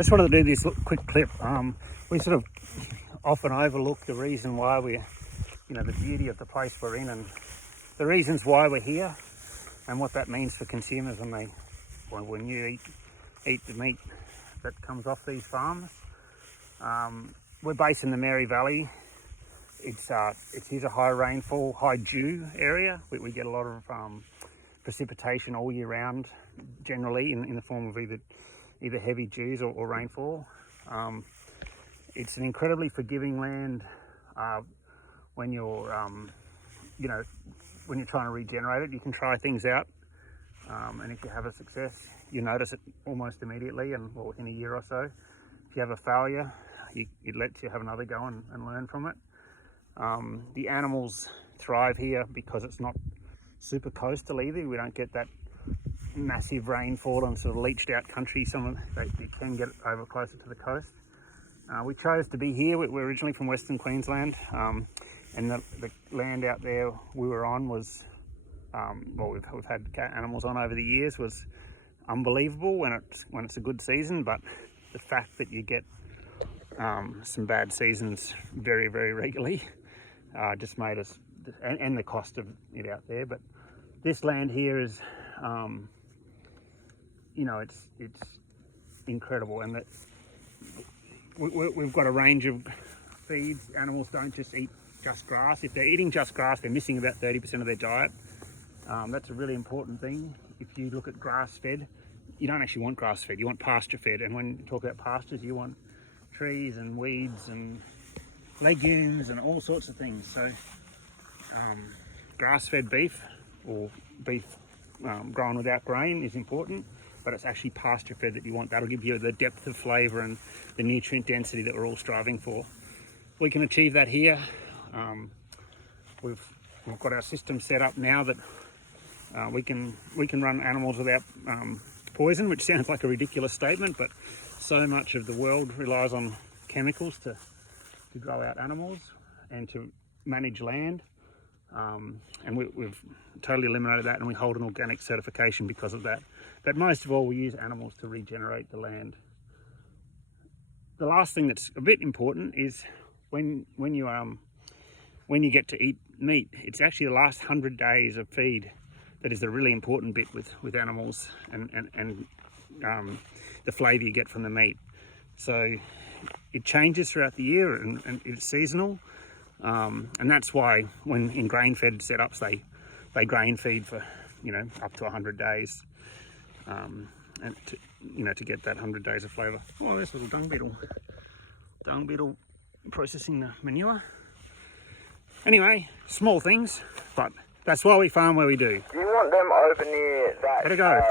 just wanted to do this quick clip. We sort of often overlook the reason why we're, the beauty of the place we're in and the reasons why we're here and what that means for consumers when you eat the meat that comes off these farms. We're based in the Mary Valley. It's a high rainfall, high dew area. We get a lot of precipitation all year round, generally in the form of either heavy dews or rainfall. It's an incredibly forgiving land when you're when you're trying to regenerate it. You can try things out, and if you have a success, you notice it almost immediately and within a year or so. If you have a failure, it lets you have another go and learn from it. The animals thrive here because it's not super coastal either. We don't get that massive rainfall and sort of leached out country. You can get over closer to the coast. We chose to be here. We're originally from Western Queensland, and the land out there we were on was, we've had animals on over the years, was unbelievable when it's a good season, but the fact that you get some bad seasons very, very regularly just made us, and the cost of it out there. But this land here is, it's incredible, and that we've got a range of feeds. Animals don't just eat just grass. If they're eating just grass, they're missing about 30% of their diet. That's a really important thing. If you look at grass-fed, you don't actually want grass-fed, you want pasture-fed. And when you talk about pastures, you want trees and weeds and legumes and all sorts of things. So grass-fed beef or beef grown without grain is important, but it's actually pasture-fed that you want. That'll give you the depth of flavour and the nutrient density that we're all striving for. We can achieve that here. We've got our system set up now that we can run animals without poison, which sounds like a ridiculous statement, but so much of the world relies on chemicals to grow out animals and to manage land. And we've totally eliminated that, and we hold an organic certification because of that. But most of all, we use animals to regenerate the land. The last thing that's a bit important is when you get to eat meat, it's actually the last 100 days of feed that is the really important bit with animals and the flavour you get from the meat. So it changes throughout the year and it's seasonal. And that's why when in grain-fed setups, they grain feed for up to 100 days, and to get that 100 days of flavour. Oh, this little dung beetle processing the manure. Anyway, small things, but that's why we farm where we do. Do you want them over near that Let it go.